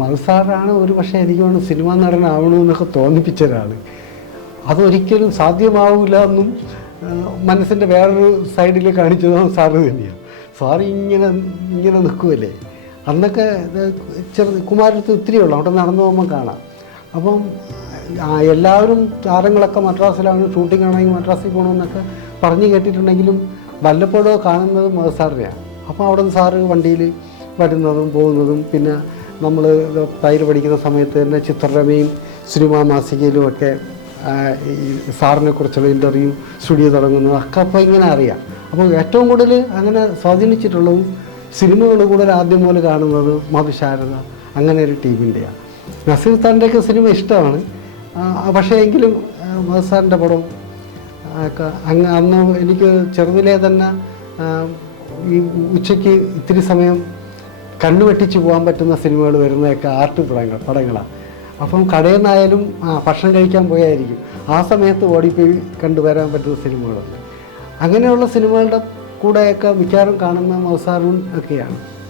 മധുസാറാണ് ഒരു പക്ഷേ എനിക്ക് തോന്നുന്നു സിനിമാ നടനാവണമെന്നൊക്കെ തോന്നിപ്പിച്ച ഒരാൾ. അതൊരിക്കലും സാധ്യമാവില്ല എന്നും മനസ്സിൻ്റെ വേറൊരു സൈഡിൽ കാണിച്ചതും സാറ് തന്നെയാണ്. സാറ് ഇങ്ങനെ നിൽക്കുമല്ലേ. അന്നൊക്കെ കുമാരത്ത് ഒത്തിരി ഉള്ളു, അവിടെ നടന്നു പോകുമ്പോൾ കാണാം. അപ്പം എല്ലാവരും താരങ്ങളൊക്കെ മദ്രാസിലാണ്, ഷൂട്ടിംഗ് ആണെങ്കിൽ മദ്രാസിൽ പോകണമെന്നൊക്കെ പറഞ്ഞു കേട്ടിട്ടുണ്ടെങ്കിലും വല്ലപ്പോഴോ കാണുന്നത് മധുസാറിനെയാണ്. അപ്പോൾ അവിടെ നിന്ന് സാറ് വണ്ടിയിൽ വരുന്നതും പോകുന്നതും, പിന്നെ നമ്മൾ തൈര് പഠിക്കുന്ന സമയത്ത് തന്നെ ചിത്രരമയും സിനിമാ മാസികയിലും ഒക്കെ ഈ സാറിനെ കുറിച്ചുള്ള ഇൻ്റർവ്യൂ സ്റ്റുഡിയോ തുടങ്ങുന്നതും ഒക്കെ അപ്പോൾ ഇങ്ങനെ അറിയാം. അപ്പോൾ ഏറ്റവും കൂടുതൽ അങ്ങനെ സ്വാധീനിച്ചിട്ടുള്ളതും സിനിമകൾ കൂടുതൽ ആദ്യം പോലെ കാണുന്നത് മധുശാരദ അങ്ങനെ ഒരു ടീമിൻ്റെയാണ്. നസീർ സാറിൻ്റെയൊക്കെ സിനിമ ഇഷ്ടമാണ്, പക്ഷേ എങ്കിലും മധുസാറിൻ്റെ പടം ഒക്കെ അന്ന് എനിക്ക് ചെറുതിലേ തന്നെ ഈ ഉച്ചയ്ക്ക് ഇത്തിരി സമയം കണ്ണു വെട്ടിച്ച് പോകാൻ പറ്റുന്ന സിനിമകൾ വരുന്നതൊക്കെ ആർട്ട് പടങ്ങളാണ്. അപ്പം കടയിൽ നിന്നായാലും ഭക്ഷണം കഴിക്കാൻ പോയായിരിക്കും ആ സമയത്ത് ഓടിപ്പോയി കണ്ടുവരാൻ പറ്റുന്ന സിനിമകളുണ്ട്. അങ്ങനെയുള്ള സിനിമകളുടെ കൂടെയൊക്കെ മിക്കവാറും കാണുന്ന മധുസാറും ഒക്കെയാണ്.